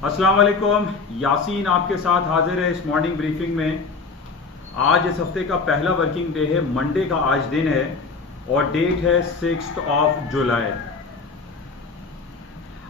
अस्सलाम वालेकुम। यासीन आपके साथ हाजिर है इस मॉर्निंग ब्रीफिंग में। आज इस हफ्ते का पहला वर्किंग डे है, मंडे का आज दिन है और डेट है 6 जुलाई।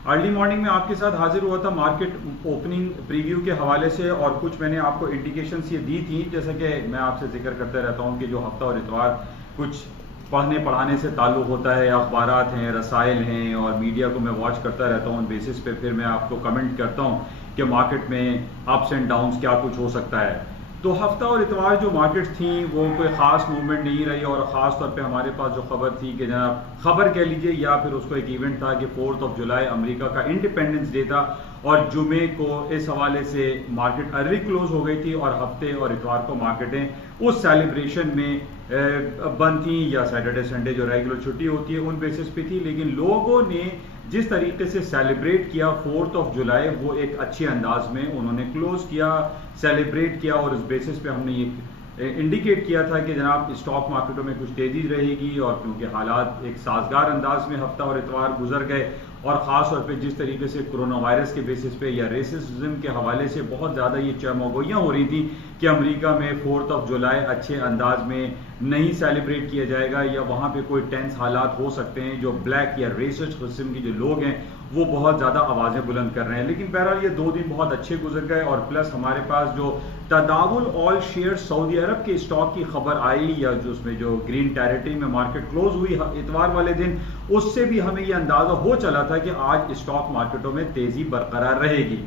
अर्ली मॉर्निंग में आपके साथ हाजिर हुआ था मार्केट ओपनिंग प्रीव्यू के हवाले से और कुछ मैंने आपको इंडिकेशंस ये दी थी, जैसा कि मैं आपसे जिक्र करते रहता हूँ कि जो हफ्ता और इतवार कुछ पढ़ने पढ़ाने से ताल्लुक होता है, अखबारात हैं, रसाइल हैं और मीडिया को मैं वॉच करता रहता हूँ। उन बेसिस पे फिर मैं आपको कमेंट करता हूँ कि मार्केट में अप्स एंड डाउन्स क्या कुछ हो सकता है। तो हफ्ता और इतवार जो मार्केट थी वो कोई ख़ास मूवमेंट नहीं रही और ख़ास तौर पे हमारे पास जो खबर थी कि जनाब खबर कह लीजिए या फिर उसको एक इवेंट था कि 4 जुलाई अमेरिका का इंडिपेंडेंस डे था और जुमे को इस हवाले से मार्केट अर्ली क्लोज हो गई थी और हफ्ते और इतवार को मार्केटें उस सेलिब्रेशन में बंद थी या सैटरडे संडे जो रेगुलर छुट्टी होती है उन बेसिस पे थी। लेकिन लोगों ने जिस तरीके से सेलिब्रेट किया 4 जुलाई वो एक अच्छे अंदाज में उन्होंने क्लोज किया, सेलिब्रेट किया और उस बेसिस पे हमने ये इंडिकेट किया था कि जनाब स्टॉक मार्केटों में कुछ तेजी रहेगी और क्योंकि हालात एक साजगार अंदाज में हफ्ता और इतवार गुजर गए और ख़ास तौर पे जिस तरीके से कोरोना वायरस के बेसिस पे या रेसिज्म के हवाले से बहुत ज़्यादा ये चमोगोइयाँ हो रही थी कि अमेरिका में 4 जुलाई अच्छे अंदाज में नहीं सेलिब्रेट किया जाएगा या वहाँ पे कोई टेंस हालात हो सकते हैं। जो ब्लैक या रेसिस्ट किस्म के जो लोग हैं वो बहुत ज़्यादा आवाज़ें बुलंद कर रहे हैं। लेकिन बहरहाल ये 2 दिन बहुत अच्छे गुजर गए और प्लस हमारे पास जो तदावुल ऑल शेयर सऊदी अरब के स्टॉक की खबर आई या जो उसमें जो ग्रीन टेरिटरी में मार्केट क्लोज हुई इतवार वाले दिन, उससे भी हमें ये अंदाजा हो चला था कि आज स्टॉक मार्केटों में तेजी बरकरार रहेगी।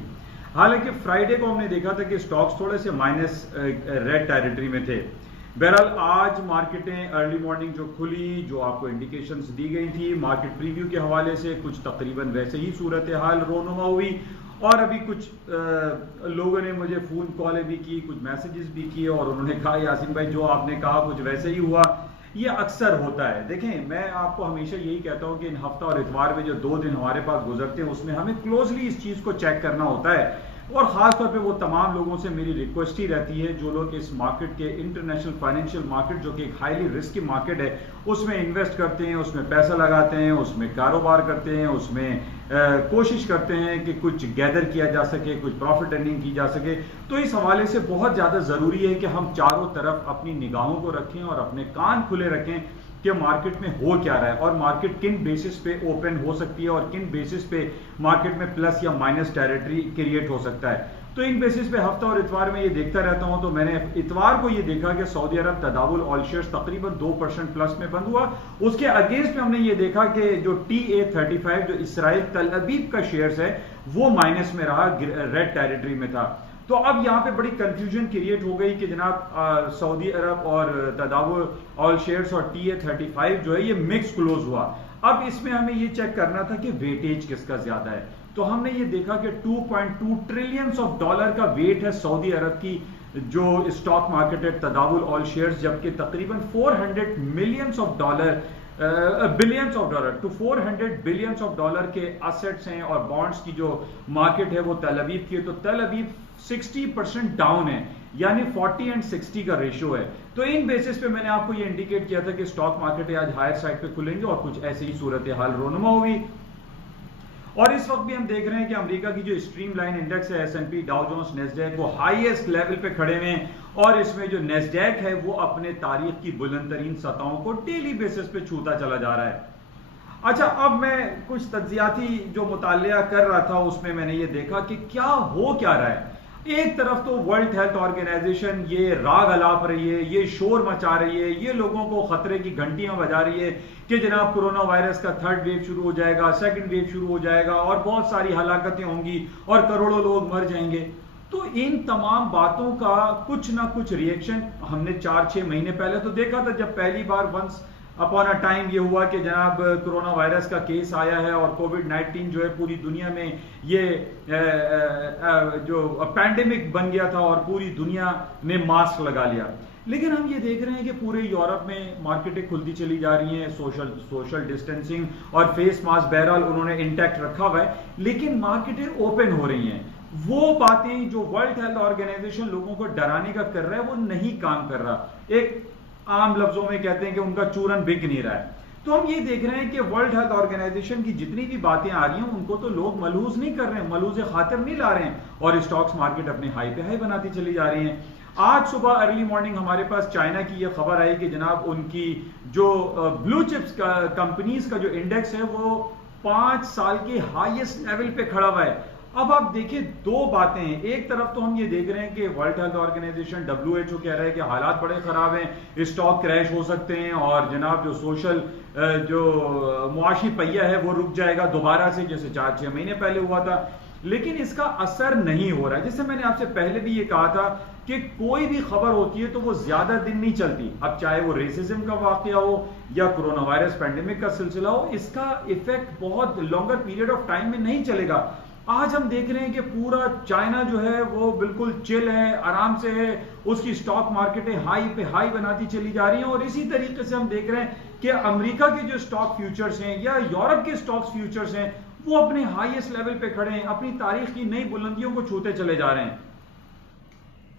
हालांकि फ्राइडे को हमने देखा था कि स्टॉक्स थोड़े से माइनस रेड टेरिटरी में थे। बहरहाल आज मार्केटें अर्ली मॉर्निंग जो खुली, जो आपको इंडिकेशंस दी गई थी मार्केट प्रीव्यू के हवाले से, कुछ तकरीबन वैसे ही सूरत हाल रोनुमा हुई और अभी कुछ लोगों ने मुझे फ़ोन कॉलें भी की, कुछ मैसेजेस भी किए और उन्होंने कहा यासीन भाई जो आपने कहा कुछ वैसे ही हुआ। ये अक्सर होता है। देखें, मैं आपको हमेशा यही कहता हूं कि इन हफ्ता और इतवार में जो 2 दिन हमारे पास गुजरते हैं उसमें हमें क्लोजली इस चीज़ को चेक करना होता है और ख़ास तौर पे वो तमाम लोगों से मेरी रिक्वेस्ट ही रहती है जो लोग इस मार्केट के इंटरनेशनल फाइनेंशियल मार्केट जो कि एक हाईली रिस्की मार्केट है उसमें इन्वेस्ट करते हैं, उसमें पैसा लगाते हैं, उसमें कारोबार करते हैं, उसमें कोशिश करते हैं कि कुछ गैदर किया जा सके, कुछ प्रॉफिट अर्निंग की जा सके। तो इस हवाले से बहुत ज़्यादा ज़रूरी है कि हम चारों तरफ अपनी निगाहों को रखें और अपने कान खुले रखें कि मार्केट में हो क्या रहा है और मार्केट किन बेसिस पे ओपन हो सकती है और किन बेसिस पे मार्केट में प्लस या माइनस टेरिटरी क्रिएट हो सकता है। तो इन बेसिस पे हफ्ता और इतवार में ये देखता रहता हूं। तो मैंने इतवार को ये देखा कि सऊदी अरब तदावुल ऑल शेयर्स तकरीबन 2% प्लस में बंद हुआ। उसके अगेंस्ट में हमने ये देखा कि जो TA35 जो इसराइल तल अबीब का शेयर्स है वो माइनस में रहा, रेड टेरिटरी में था। तो अब यहाँ पे बड़ी कंफ्यूजन क्रिएट हो गई कि जनाब सऊदी अरब और तदावुल ऑल शेयर्स और TA35 जो है ये मिक्स क्लोज हुआ। अब इसमें हमें ये चेक करना था कि वेटेज किसका ज्यादा है। तो हमने ये देखा कि 2.2 ट्रिलियन डॉलर का वेट है सऊदी अरब की जो स्टॉक मार्केट है तदावुल ऑल शेयर्स, जबकि तकरीबन 400 millions of dollar billions of dollar to 400 billions of dollar के असेट्स हैं और बॉन्ड्स की जो मार्केट है वो तल अबीब की है। तो तल अबीब 60% डाउन है, यानी 40 and 60 का रेशियो है। तो इन बेसिस पे मैंने आपको ये इंडिकेट किया था कि स्टॉक मार्केट आज हायर साइड पे खुलेंगे और कुछ ऐसे ही सूरत हाल रोनुमा हुई। और इस वक्त भी हम देख रहे हैं कि अमेरिका की जो स्ट्रीमलाइन इंडेक्स है S&P, डाउ जोन्स, नेस्डैक वो हाईएस्ट लेवल पे खड़े हुए हैं और इसमें जो नेस्डैक है वो अपने तारीख की बुलंद तरीन सतहों को डेली बेसिस पे छूता चला जा रहा है। अच्छा, अब मैं कुछ तज्जियाती जो मुतालिया कर रहा था उसमें मैंने ये देखा कि क्या हो क्या रहा है। एक तरफ तो वर्ल्ड हेल्थ ऑर्गेनाइजेशन ये राग अलाप रही है, ये शोर मचा रही है, ये लोगों को खतरे की घंटियां बजा रही है कि जनाब कोरोना वायरस का 3rd वेव शुरू हो जाएगा, 2nd वेव शुरू हो जाएगा और बहुत सारी हलाकतें होंगी और करोड़ों लोग मर जाएंगे। तो इन तमाम बातों का कुछ ना कुछ रिएक्शन हमने 4-6 महीने पहले तो देखा था जब पहली बार वंस अपॉन अ टाइम ये हुआ कि जनाब कोरोना वायरस का केस आया है और कोविड-19 जो है पूरी दुनिया में ये जो पैंडेमिक बन गया था और पूरी दुनिया ने मास्क लगा लिया। लेकिन हम ये देख रहे हैं कि पूरे यूरोप में मार्केटें खुलती चली जा रही हैं, सोशल डिस्टेंसिंग और फेस मास्क बहरहाल उन्होंने इंटैक्ट रखा हुआ है, लेकिन मार्केटें ओपन हो रही हैं। वो बातें जो वर्ल्ड हेल्थ ऑर्गेनाइजेशन लोगों को डराने का कर रहा है वो नहीं काम कर रहा। एक आम लफ्जों में कहते हैं कि उनका चूरन बिक नहीं रहा है। तो हम ये देख रहे हैं कि वर्ल्ड हेल्थ ऑर्गेनाइजेशन की जितनी भी बातें आ रही हैं उनको तो लोग मलूज नहीं कर रहे हैं, मलूज खातिर नहीं ला रहे हैं, और स्टॉक्स मार्केट अपने हाई पे हाई बनाती चली जा रही हैं। आज सुबह अर्ली मॉर्निंग हमारे पास चाइना की यह खबर आई कि जनाब उनकी जो ब्लू चिप्स कंपनीज का जो इंडेक्स है वो 5 साल के हाईएस्ट लेवल पे खड़ा हुआ है। अब आप देखिए दो बातें हैं, एक तरफ तो हम ये देख रहे हैं कि वर्ल्ड हेल्थ ऑर्गेनाइजेशन WHO कह रहा है कि हालात बड़े खराब हैं, स्टॉक क्रैश हो सकते हैं और जनाब जो सोशल जो मुआशी पहिया है वो रुक जाएगा दोबारा से, जैसे 4-6 महीने पहले हुआ था। लेकिन इसका असर नहीं हो रहा है। जैसे मैंने आपसे पहले भी ये कहा था कि कोई भी खबर होती है तो वो ज्यादा दिन नहीं चलती, अब चाहे वो रेसिज्म का वाकया हो या कोरोना वायरस पैंडेमिक का सिलसिला हो, इसका इफेक्ट बहुत लॉन्गर पीरियड ऑफ टाइम में नहीं चलेगा। आज हम देख रहे हैं कि पूरा चाइना जो है वो बिल्कुल चिल है, आराम से है, उसकी स्टॉक मार्केटें हाई पे हाई बनाती चली जा रही हैं। और इसी तरीके से हम देख रहे हैं कि अमेरिका के जो स्टॉक फ्यूचर्स हैं या यूरोप के स्टॉक फ्यूचर्स हैं वो अपने हाईएस्ट लेवल पे खड़े हैं, अपनी तारीख की नई बुलंदियों को छूते चले जा रहे हैं।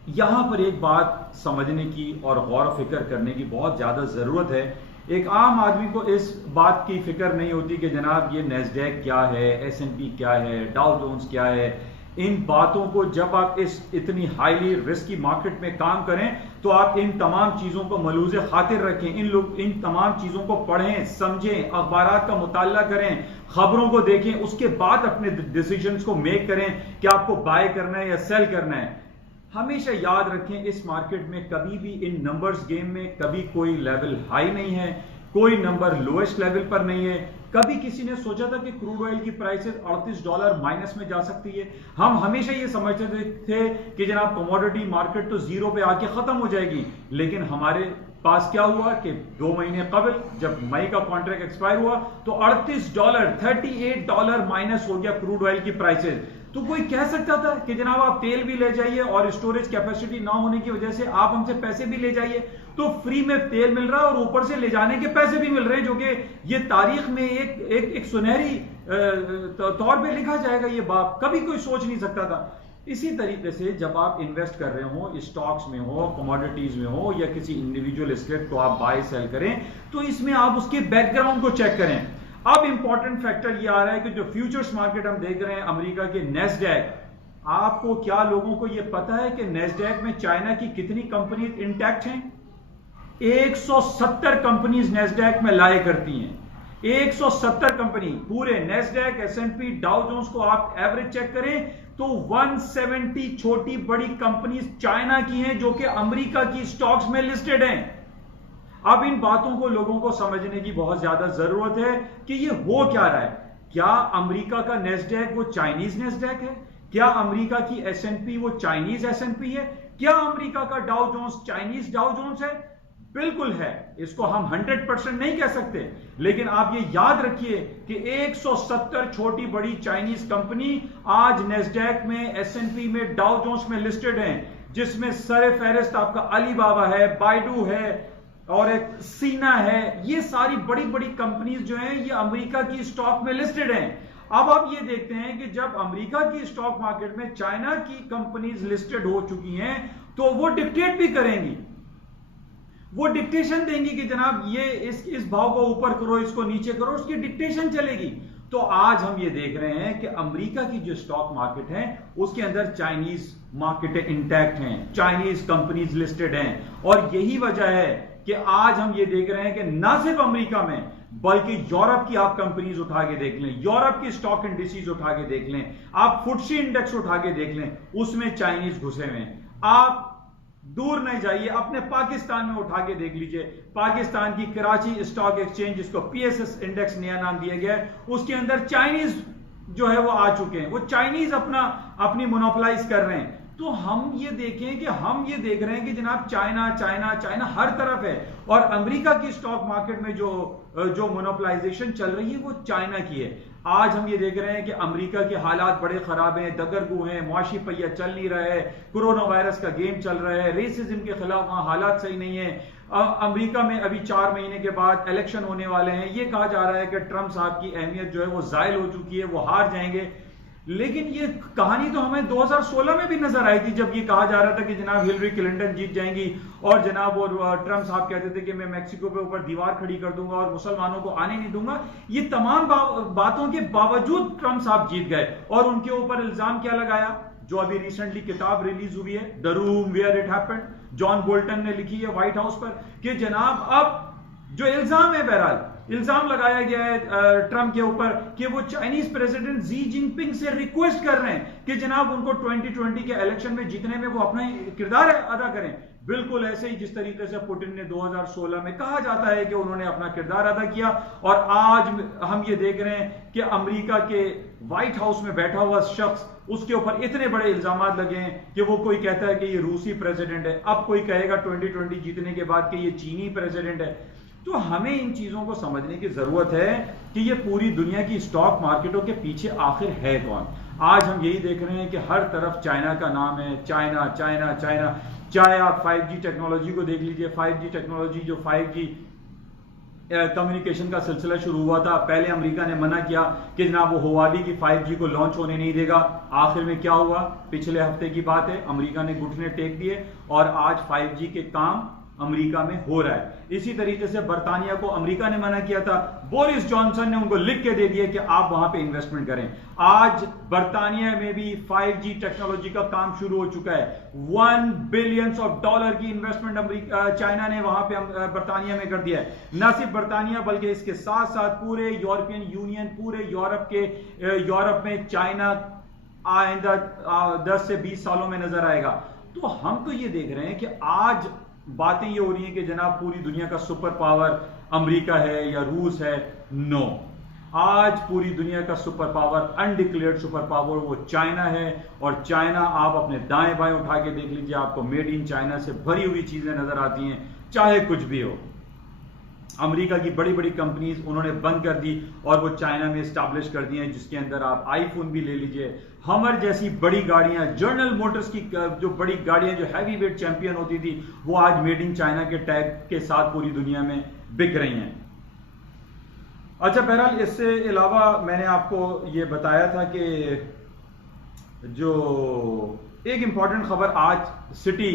यहां पर एक बात समझने की और गौर फिक्र करने की बहुत ज्यादा जरूरत है। एक आम आदमी को इस बात की फिक्र नहीं होती कि जनाब ये नैस्डैक क्या है, S&P क्या है, डाउ जोन्स क्या है। इन बातों को जब आप इस इतनी हाईली रिस्की मार्केट में काम करें तो आप इन तमाम चीजों को मलूज़े खातिर रखें, इन तमाम चीजों को पढ़ें, समझें, अखबारात का मुताला करें, खबरों को देखें, उसके बाद अपने डिसीजंस को मेक करें कि आपको बाय करना है या सेल करना है। हमेशा याद रखें इस मार्केट में कभी भी इन नंबर्स गेम में कभी कोई लेवल हाई नहीं है, कोई नंबर लोएस्ट लेवल पर नहीं है। कभी किसी ने सोचा था कि क्रूड ऑयल की प्राइसेस $38 माइनस में जा सकती है? हम हमेशा ये समझते थे कि जनाब कमोडिटी मार्केट तो जीरो पे आके खत्म हो जाएगी, लेकिन हमारे पास क्या हुआ कि 2 महीने कबल जब मई का कॉन्ट्रैक्ट एक्सपायर हुआ तो $38 $38 माइनस हो गया क्रूड ऑयल की प्राइसेस। तो कोई कह सकता था कि जनाब आप तेल भी ले जाइए और स्टोरेज कैपेसिटी ना होने की वजह से आप हमसे पैसे भी ले जाइए, तो फ्री में तेल मिल रहा है और ऊपर से ले जाने के पैसे भी मिल रहे हैं, जो कि ये तारीख में एक सुनहरी तौर पे लिखा जाएगा। ये बात कभी कोई सोच नहीं सकता था। इसी तरीके से जब आप इन्वेस्ट कर रहे हो, स्टॉक्स में हो, कमोडिटीज में हो या किसी इंडिविजुअल एसेट को आप बाय सेल करें, तो इसमें आप उसके बैकग्राउंड को चेक करें। अब इंपॉर्टेंट फैक्टर ये आ रहा है कि जो फ्यूचर्स मार्केट हम देख रहे हैं अमेरिका के नैस्डैक, आपको क्या लोगों को यह पता है कि नैस्डैक में चाइना की कितनी कंपनीज इंटैक्ट हैं? 170 कंपनीज नैस्डैक में लाए करती हैं। 170 कंपनी, पूरे नैस्डैक, S&P, डाउ जोन्स को आप एवरेज चेक करें तो 170 छोटी बड़ी कंपनीज चाइना की हैं जो कि अमेरिका की स्टॉक्स में लिस्टेड हैं। अब इन बातों को लोगों को समझने की बहुत ज्यादा जरूरत है कि ये हो क्या रहा है। क्या अमेरिका का नैस्डैक वो चाइनीज नैस्डैक है? क्या अमेरिका की S&P वो चाइनीज S&P है? क्या अमेरिका का Dow Jones Chinese Dow Jones है? बिल्कुल है। इसको हम 100% नहीं कह सकते, लेकिन आप ये याद रखिए कि 170 छोटी बड़ी चाइनीज कंपनी आज नैस्डैक में, S&P में, डाउ जोन्स में लिस्टेड हैं, जिसमें सरे फहरिस्त आपका अलीबाबा है, बाइडू है और एक सीना है। ये सारी बड़ी बड़ी कंपनीज जो हैं ये अमेरिका की स्टॉक में लिस्टेड हैं। अब आप ये देखते हैं कि जब अमेरिका की स्टॉक मार्केट में चाइना की कंपनीज लिस्टेड हो चुकी हैं तो वो डिक्टेट भी करेंगी, वो डिक्टेशन देंगी कि जनाब ये इस भाव को ऊपर करो, इसको नीचे करो, उसकी डिक्टेशन चलेगी। तो आज हम ये देख रहे हैं कि अमेरिका की जो स्टॉक मार्केट है उसके अंदर चाइनीज मार्केट इंटैक्ट हैं, चाइनीज कंपनीज लिस्टेड हैं। और यही वजह है कि आज हम ये देख रहे हैं कि ना सिर्फ अमेरिका में बल्कि यूरोप की आप कंपनीज उठा के देख लें, यूरोप की स्टॉक इंडिसेस उठा के देख लें, आप फुटसी इंडेक्स उठा के देख लें, उसमें चाइनीज घुसे हुए हैं। आप दूर नहीं जाइए, अपने पाकिस्तान में उठा के देख लीजिए, पाकिस्तान की कराची स्टॉक एक्सचेंज जिसको PSS इंडेक्स नया नाम दिया गया है, उसके अंदर चाइनीज जो है वो आ चुके हैं, वो चाइनीज अपनी मोनोपोलाइज कर रहे हैं। तो हम ये देखें कि हम ये देख रहे हैं कि जनाब चाइना चाइना चाइना हर तरफ है, और अमेरिका की स्टॉक मार्केट में जो मोनोपोलाइजेशन चल रही है वो चाइना की है। आज हम ये देख रहे हैं कि अमेरिका के हालात बड़े खराब हैं, दगरगू हैं, मुआशी पहिया चल नहीं रहा है, कोरोना वायरस का गेम चल रहा है, रेसिज्म के खिलाफ वहां हालात सही नहीं है। अमेरिका में अभी 4 महीने के बाद इलेक्शन होने वाले हैं, ये कहा जा रहा है कि ट्रंप साहब की अहमियत जो है वो जायल हो चुकी है, वो हार जाएंगे। लेकिन ये कहानी तो हमें 2016 में भी नजर आई थी, जब ये कहा जा रहा था कि जनाब हिलरी क्लिंटन जीत जाएंगी और जनाब और ट्रम्प साहब कहते थे कि मैं मैक्सिको पे ऊपर दीवार खड़ी कर दूंगा और मुसलमानों को आने नहीं दूंगा। ये तमाम बातों के बावजूद ट्रम्प साहब जीत गए और उनके ऊपर इल्जाम क्या लगाया, जो अभी रिसेंटली किताब रिलीज हुई है the room where it happened, John Bolton ने लिखी है व्हाइट हाउस पर, कि जनाब अब जो इल्जाम है, बहरहाल इल्जाम लगाया गया है ट्रम्प के ऊपर कि वो चाइनीज प्रेसिडेंट जी जिनपिंग से रिक्वेस्ट कर रहे हैं कि जनाब उनको 2020 के इलेक्शन में जीतने में वो अपना किरदार अदा करें। बिल्कुल ऐसे ही जिस तरीके से पुतिन ने 2016 में कहा जाता है कि उन्होंने अपना किरदार अदा किया, और आज हम ये देख रहे हैं कि अमेरिका के व्हाइट हाउस में बैठा हुआ शख्स, उसके ऊपर इतने बड़े इल्जाम लगे हैं कि वो कोई कहता है कि ये रूसी प्रेसिडेंट है, अब कोई कहेगा 2020 जीतने के बाद कि ये चीनी प्रेसिडेंट है। तो हमें इन चीजों को समझने की जरूरत है कि ये पूरी दुनिया की स्टॉक मार्केटों के पीछे आखिर है कौन। आज हम यही देख रहे हैं कि हर तरफ चाइना का नाम है, चाइना चाइना चाइना। चाहे आप 5G टेक्नोलॉजी को देख लीजिए, 5G टेक्नोलॉजी जो 5G कम्युनिकेशन का सिलसिला शुरू हुआ था, पहले अमेरिका ने मना किया कि जनाब वो हुआवी की 5G को लॉन्च होने नहीं देगा। आखिर में क्या हुआ, पिछले हफ्ते की बात है, अमेरिका ने घुटने टेक दिए और आज 5G के काम अमेरिका में हो रहा है। इसी तरीके से बर्तानिया को अमेरिका ने मना किया था, बोरिस जॉनसन ने उनको लिख के दे दिया कि आप वहां पे इन्वेस्टमेंट करें। आज बर्तानिया में भी 5G टेक्नोलॉजी का काम शुरू हो चुका है। $1 बिलियन की इन्वेस्टमेंट चाइना ने वहां पे बर्तानिया में कर दिया है। न सिर्फ बर्तानिया बल्कि इसके साथ साथ पूरे यूरोपियन यूनियन, पूरे यूरोप में चाइना आइंदा 10 से 20 सालों में नजर आएगा। तो हम तो ये देख रहे हैं कि आज बातें ये हो रही हैं कि जनाब पूरी दुनिया का सुपर पावर अमेरिका है या रूस है। नो, आज पूरी दुनिया का super power, undeclared super power, वो चाइना है। और चाइना, आप अपने दाएं बाएं उठा के देख लीजिए, आपको मेड इन चाइना से भरी हुई चीजें नजर आती हैं, चाहे कुछ भी हो। अमेरिका की बड़ी बड़ी कंपनीज उन्होंने बंद कर दी और वो चाइना में स्टैब्लिश कर दी हैं, जिसके अंदर आप आईफोन भी ले लीजिए, हमर जैसी बड़ी गाड़ियां, जनरल मोटर्स की जो बड़ी गाड़ियां जो हैवी वेट चैंपियन होती थी, वो आज मेड इन चाइना के टैग के साथ पूरी दुनिया में बिक रही हैं। अच्छा, बहरहाल इससे अलावा मैंने आपको ये बताया था कि जो एक इंपॉर्टेंट खबर आज सिटी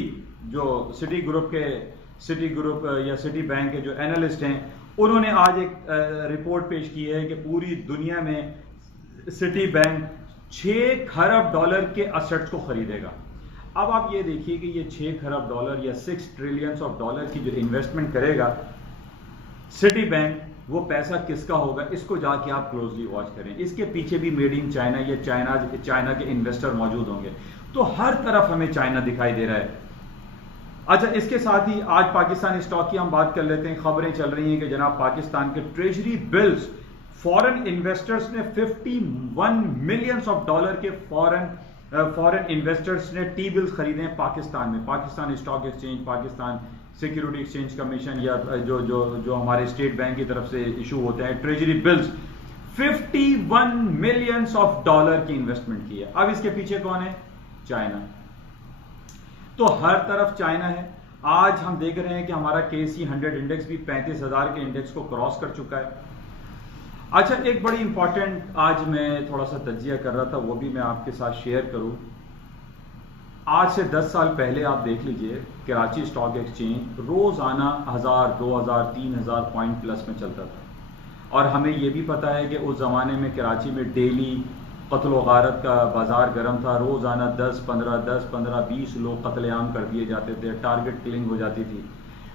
ग्रुप या सिटी बैंक के जो एनालिस्ट हैं, उन्होंने आज एक रिपोर्ट पेश की है कि पूरी दुनिया में सिटी बैंक $6 खरब के असेट्स को खरीदेगा। अब आप ये देखिए कि ये $6 खरब या $6 ट्रिलियन की जो इन्वेस्टमेंट करेगा सिटी बैंक, वो पैसा किसका होगा, इसको जाके आप क्लोजली वॉच करें। इसके पीछे भी मेड इन चाइना या चाइना के इन्वेस्टर मौजूद होंगे। तो हर तरफ हमें चाइना दिखाई दे रहा है। अच्छा, इसके साथ ही आज पाकिस्तानी स्टॉक की हम बात कर लेते हैं। खबरें चल रही हैं कि जनाब पाकिस्तान के ट्रेजरी बिल्स, फॉरेन इन्वेस्टर्स ने $51 मिलियन के फॉरेन इन्वेस्टर्स ने टी बिल्स खरीदे हैं पाकिस्तान में। Pakistan stock exchange, Pakistan security exchange commission या जो हमारे स्टेट बैंक की तरफ से इशू होते हैं ट्रेजरी बिल्स, $51 मिलियन की इन्वेस्टमेंट की है। अब इसके पीछे कौन है? चाइना। तो हर तरफ चाइना है। आज हम देख रहे हैं कि हमारा KC 100 इंडेक्स भी 35,000 के इंडेक्स को क्रॉस कर चुका है। अच्छा, एक बड़ी इंपॉर्टेंट आज मैं थोड़ा सा तज्जिया कर रहा था, वो भी मैं आपके साथ शेयर करूं। आज से 10 साल पहले आप देख लीजिए, कराची स्टॉक एक्सचेंज रोजाना 1000, 2000, 3000 पॉइंट प्लस में चलता था। और हमें यह भी पता है कि उस जमाने में कराची में डेली कत्ल व गारत का बाजार गर्म था। रोजाना 10-15, 20 लोग कत्लेआम कर दिए जाते थे, टारगेट किलिंग हो जाती थी।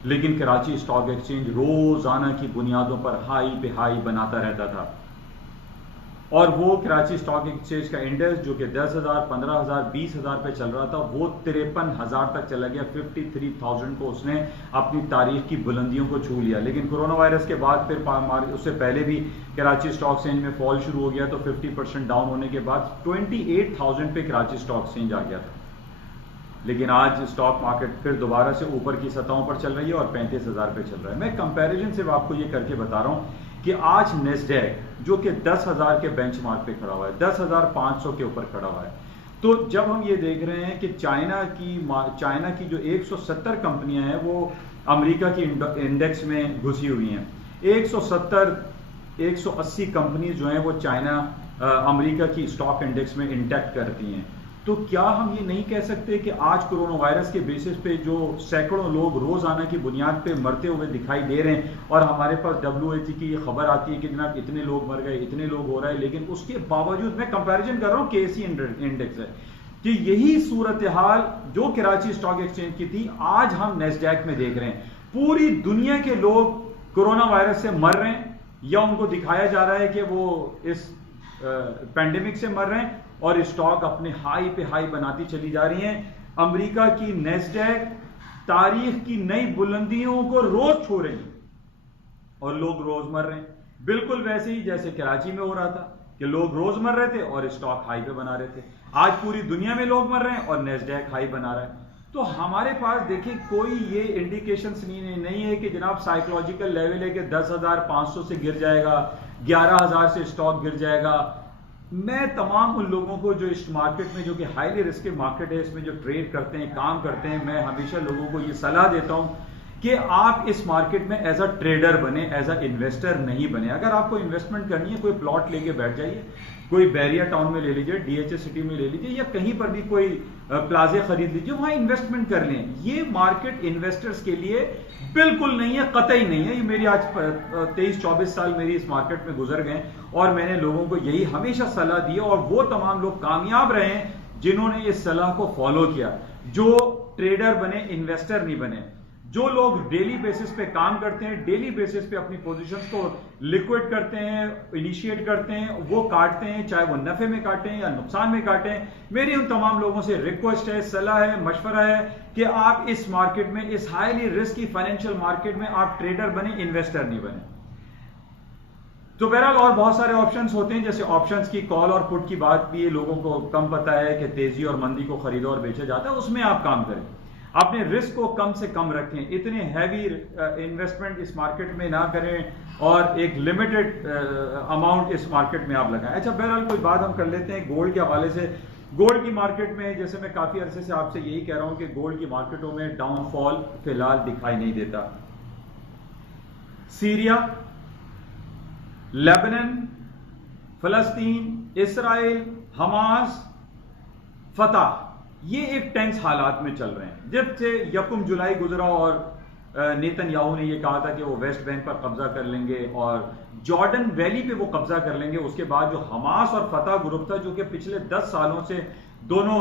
लेकिन कराची स्टॉक एक्सचेंज रोजाना की बुनियादों पर हाई पे हाई बनाता रहता था। और वो कराची स्टॉक एक्सचेंज का इंडेक्स जो कि 10,000, 15,000, 20,000 पे चल रहा था, वो 53,000 तक चला गया। 53,000 को उसने अपनी तारीख की बुलंदियों को छू लिया। लेकिन कोरोना वायरस के बाद फिर उससे पहले भी कराची स्टॉक एक्सचेंज में फॉल शुरू हो गया। तो 50% डाउन होने के बाद 28,000 पे कराची स्टॉक एक्सचेंज आ गया था। लेकिन आज स्टॉक मार्केट फिर दोबारा से ऊपर की सतहों पर चल रही है और 35,000 पे चल रहा है। मैं कंपैरिजन सिर्फ आपको ये करके बता रहा हूं कि आज नेस्डैक जो कि 10,000 के बेंचमार्क पे खड़ा हुआ है, 10,500 के ऊपर खड़ा हुआ है। तो जब हम ये देख रहे हैं कि चाइना की जो 170 कंपनियां हैं वो अमेरिका की इंडेक्स में घुसी हुई हैं। 170, 180 कंपनीज जो हैं वो चाइना अमेरिका की स्टॉक इंडेक्स में इंटैक्ट करती हैं। तो क्या हम ये नहीं कह सकते कि आज कोरोना वायरस के बेसिस पे जो सैकड़ों लोग रोजाना की बुनियाद पे मरते हुए दिखाई दे रहे हैं और हमारे पास WHO की ये खबर आती है कि जनाब इतने लोग मर गए, इतने लोग हो रहा है, लेकिन उसके बावजूद मैं कंपैरिजन कर रहा हूँ KC इंडेक्स है कि यही सूरत हाल जो कराची स्टॉक एक्सचेंज की थी आज हम नेस्डैक में देख रहे हैं। पूरी दुनिया के लोग कोरोना वायरस से मर रहे हैं या उनको दिखाया जा रहा है कि वो इस पैंडेमिक से मर रहे हैं और स्टॉक अपने हाई पे हाई बनाती चली जा रही हैं। अमेरिका की नेस्डैक तारीख की नई बुलंदियों को रोज छू रही है और लोग रोज मर रहे हैं, बिल्कुल वैसे ही जैसे कराची में हो रहा था कि लोग रोज मर रहे थे और स्टॉक हाई पे बना रहे थे। आज पूरी दुनिया में लोग मर रहे हैं और नेस्डैक हाई बना रहा है। तो हमारे पास देखिए कोई ये इंडिकेशंस नहीं है कि जनाब साइकोलॉजिकल लेवल है कि 10,500 से गिर जाएगा, 11,000 से स्टॉक गिर जाएगा। मैं तमाम उन लोगों को जो इस मार्केट में, जो कि हाईली रिस्की मार्केट है, इसमें जो ट्रेड करते हैं, काम करते हैं, मैं हमेशा लोगों को ये सलाह देता हूं कि आप इस मार्केट में एज अ ट्रेडर बने, एज अ इन्वेस्टर नहीं बने। अगर आपको इन्वेस्टमेंट करनी है, कोई प्लॉट लेके बैठ जाइए, कोई बैरिया टाउन में ले लीजिए, DHA सिटी में ले लीजिए या कहीं पर भी कोई प्लाजे खरीद लीजिए, वहां इन्वेस्टमेंट कर लें। ये मार्केट इन्वेस्टर्स के लिए बिल्कुल नहीं है, कतई नहीं है। ये मेरी आज 23-24 साल मेरी इस मार्केट में गुजर गए और मैंने लोगों को यही हमेशा सलाह दी और वो तमाम लोग कामयाब रहे हैं जिन्होंने इस सलाह को फॉलो किया, जो ट्रेडर बने, इन्वेस्टर नहीं बने। जो लोग डेली बेसिस पे काम करते हैं, डेली बेसिस पे अपनी पोजीशंस को लिक्विड करते हैं, इनिशिएट करते हैं, वो काटते हैं, चाहे वो नफे में काटें या नुकसान में काटें। मेरी उन तमाम लोगों से रिक्वेस्ट है, सलाह है, मशवरा है कि आप इस मार्केट में, इस हाईली रिस्की फाइनेंशियल मार्केट में आप ट्रेडर बने, इन्वेस्टर नहीं बने। तो बहरहाल और बहुत सारे ऑप्शंस होते हैं, जैसे ऑप्शंस की कॉल और पुट की बात भी लोगों को कम पता है कि तेजी और मंदी को खरीदा और बेचा जाता है, उसमें आप काम करें। अपने रिस्क को कम से कम रखें, इतने हैवी इन्वेस्टमेंट इस मार्केट में ना करें और एक लिमिटेड अमाउंट इस मार्केट में आप लगाएं। अच्छा, बहरहाल कोई बात हम कर लेते हैं गोल्ड के हवाले से। गोल्ड की मार्केट में जैसे मैं काफी अरसे से आपसे यही कह रहा हूं कि गोल्ड की मार्केटों में डाउनफॉल फिलहाल दिखाई नहीं देता। सीरिया, लेबनान, फलस्तीन, इसराइल, हमास, फतह, ये एक टेंस हालात में चल रहे हैं। जब से 1 जुलाई गुजरा और नेतन्याहू ने ये कहा था कि वो वेस्ट बैंक पर कब्जा कर लेंगे और जॉर्डन वैली पे वो कब्जा कर लेंगे, उसके बाद जो हमास और फतह ग्रुप था, जो कि पिछले 10 सालों से दोनों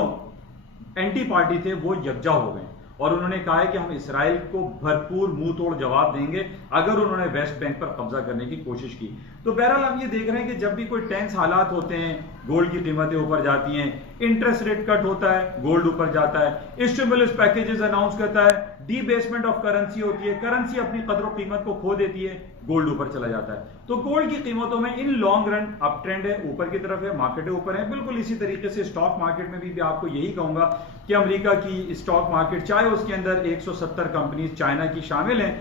एंटी पार्टी थे, वो यकजा हो गए और उन्होंने कहा है कि हम इसराइल को भरपूर मुंह तोड़ जवाब देंगे अगर उन्होंने वेस्ट बैंक पर कब्जा करने की कोशिश की। तो बहरहाल हम ये देख रहे हैं कि जब भी कोई टेंस हालात होते हैं, गोल्ड की कीमतें ऊपर जाती हैं, इंटरेस्ट रेट कट होता है, गोल्ड ऊपर जाता है, स्टिमुलस पैकेजेस अनाउंस करता है, डीबेसमेंट ऑफ करेंसी होती है, करेंसी अपनी कदर और कीमत को खो देती है, गोल्ड ऊपर चला जाता है। तो गोल्ड की कीमतों में in long run up trend है, ऊपर की तरफ है, मार्केटें ऊपर है। बिल्कुल इसी तरीके से स्टॉक मार्केट में भी आपको यही कहूंगा कि अमेरिका की स्टॉक मार्केट, चाहे उसके अंदर 170 कंपनीज चाइना की शामिल हैं,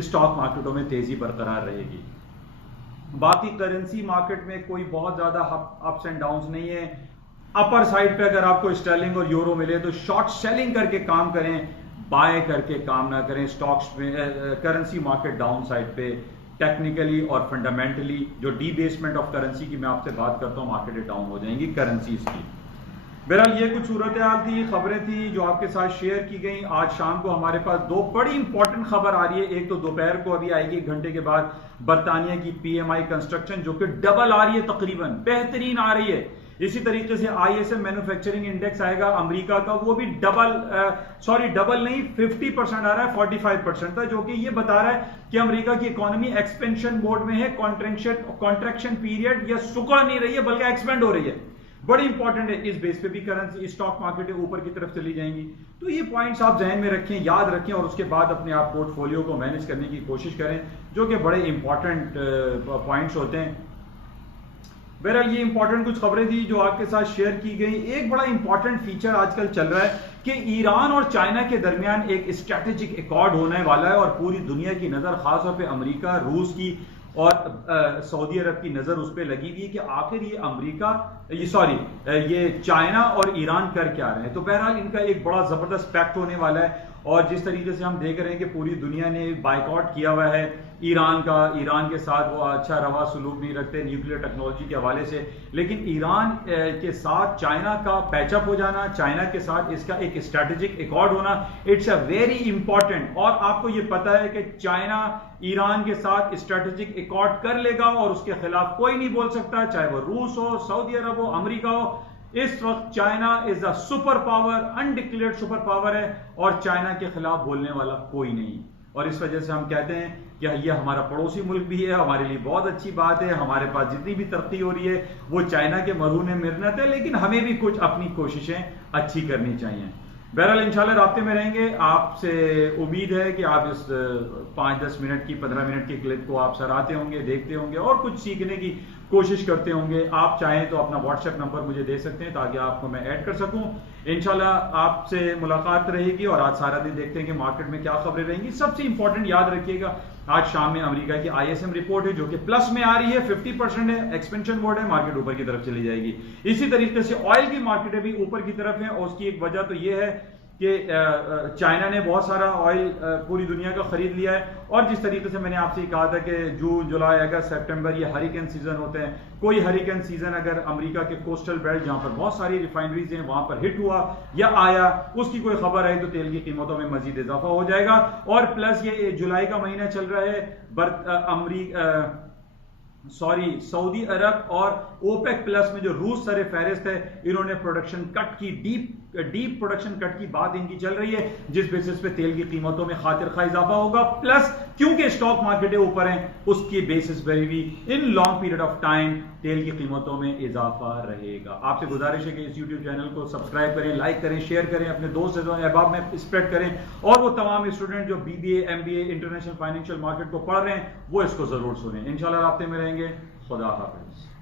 स्टॉक मार्केटों में तेजी बरकरार रहेगी। बाकी करेंसी मार्केट में कोई बहुत ज्यादा अप्स एंड डाउन्स नहीं है। अपर साइड पे अगर आपको स्टर्लिंग और यूरो मिले तो शॉर्ट सेलिंग करके काम करें, बाय करके काम ना करें। स्टॉक्स में करेंसी मार्केट डाउन साइड पे टेक्निकली और फंडामेंटली, जो डीबेसमेंट ऑफ करेंसी की मैं आपसे बात करता हूं, मार्केटें डाउन हो जाएंगी करेंसीज की। बहरहाल ये कुछ सूरत हाल थी, खबरें थी जो आपके साथ शेयर की गई। आज शाम को हमारे पास 2 बड़ी इंपॉर्टेंट खबर आ रही है। एक तो दोपहर को अभी आएगी 1 घंटे के बाद, बरतानिया की PMI कंस्ट्रक्शन जो कि डबल आ रही है, तकरीबन बेहतरीन आ रही है। इसी तरीके से ISM मैन्युफैक्चरिंग इंडेक्स आएगा अमेरिका का, वो भी डबल नहीं 50% आ रहा है, 45% था, जो कि ये बता रहा है कि अमेरिका की इकोनॉमी एक्सपेंशन मोड में है, कॉन्ट्रैक्शन पीरियड या सुकड़ नहीं रही है बल्कि एक्सपेंड हो रही है। बड़ी इंपॉर्टेंट है। इस बेस पे भी करेंसी स्टॉक मार्केट ऊपर की तरफ चली जाएंगी। तो ये पॉइंट्स आप जहन में रखें, याद रखें और उसके बाद अपने आप पोर्टफोलियो को मैनेज करने की कोशिश करें, जो कि बड़े इंपॉर्टेंट पॉइंट्स होते हैं। बहरहाल ये इंपॉर्टेंट कुछ खबरें थी जो आपके साथ शेयर की गई। एक बड़ा इंपॉर्टेंट फीचर आजकल चल रहा है कि ईरान और चाइना के दरमियान एक स्ट्रैटेजिक अकॉर्ड होने वाला है और पूरी दुनिया की नजर, खासतौर पे अमेरिका, रूस की और सऊदी अरब की नजर उस पर लगी हुई है कि आखिर ये चाइना और ईरान कर क्या रहे हैं। तो बहरहाल इनका एक बड़ा जबरदस्त पैक्ट होने वाला है और जिस तरीके से हम देख रहे हैं कि पूरी दुनिया ने बाइकआउट किया हुआ है ईरान का, ईरान के साथ वो अच्छा रवा सलूक नहीं रखते न्यूक्लियर टेक्नोलॉजी के हवाले से, लेकिन ईरान के साथ चाइना का पैचअप हो जाना, चाइना के साथ इसका एक स्ट्रैटेजिक एकॉर्ड होना, इट्स अ वेरी इंपॉर्टेंट। और आपको ये पता है कि चाइना ईरान के साथ स्ट्रैटेजिक एकॉर्ड कर लेगा और उसके खिलाफ कोई नहीं बोल सकता, चाहे वो रूस हो, सऊदी अरब हो, अमेरिका हो। इस वक्त China is a super power, undeclared super power है और चाइना के खिलाफ बोलने वाला कोई नहीं। और इस वजह से हम कहते हैं कि ये हमारा पड़ोसी मुल्क भी है, हमारे लिए बहुत अच्छी बात है। हमारे पास जितनी भी तरक्की हो रही है वो चाइना के मरहून मिन्नत है, लेकिन हमें भी कुछ अपनी कोशिशें अच्छी करनी चाहिए। बहरहाल इंशाल्लाह राब्ते में रहेंगे। आपसे उम्मीद है कि आप इस 5-10 मिनट की 15 मिनट की क्लिप को आप सराहते होंगे, देखते होंगे और कुछ सीखने की कोशिश करते होंगे। आप चाहें तो अपना व्हाट्सएप नंबर मुझे दे सकते हैं ताकि आपको मैं ऐड कर सकूं। इंशाल्लाह आपसे मुलाकात रहेगी और आज सारा दिन देखते हैं कि मार्केट में क्या खबरें रहेंगी। सबसे इंपॉर्टेंट याद रखिएगा, आज शाम में अमेरिका की ISM रिपोर्ट है जो कि प्लस में आ रही है, 50% है, एक्सपेंशन बोर्ड है, मार्केट ऊपर की तरफ चली जाएगी। इसी तरीके से ऑयल की मार्केट भी ऊपर की तरफ है और उसकी एक वजह तो यह है कि चाइना ने बहुत सारा ऑयल पूरी दुनिया का खरीद लिया है। और जिस तरीके से मैंने आपसे कहा था कि जून, जुलाई, अगस्त, सितंबर ये हरिकेन सीजन होते हैं, कोई हरिकेन सीजन अगर अमेरिका के कोस्टल बेल्ट जहां पर बहुत सारी रिफाइनरीज हैं वहां पर हिट हुआ या आया, उसकी कोई खबर आई तो तेल की कीमतों में मजीद इजाफा हो जाएगा। और प्लस ये जुलाई का महीना चल रहा है, सऊदी अरब और ओपेक प्लस में जो रूस सर फहरिस्त है, इन्होंने प्रोडक्शन कट की, डीप प्रोडक्शन कट की बात इनकी चल रही है, जिस बेसिस पे तेल की कीमतों में खातिर खा इजाफा होगा। प्लस क्योंकि स्टॉक मार्केटें ऊपर हैं, उसकी बेसिस पर भी in long period of time तेल की कीमतों में इजाफा रहेगा। आपसे गुजारिश है कि इस यूट्यूब चैनल को सब्सक्राइब करें, लाइक करें, शेयर करें, अपने दोस्त अहबाब में स्प्रेड करें और वो तमाम स्टूडेंट जो BBA, MBA, international financial market को पढ़ रहे हैं वो इसको जरूर सुनें। इंशाल्लाह राब्ते में रहेंगे। खुदा हाफिज।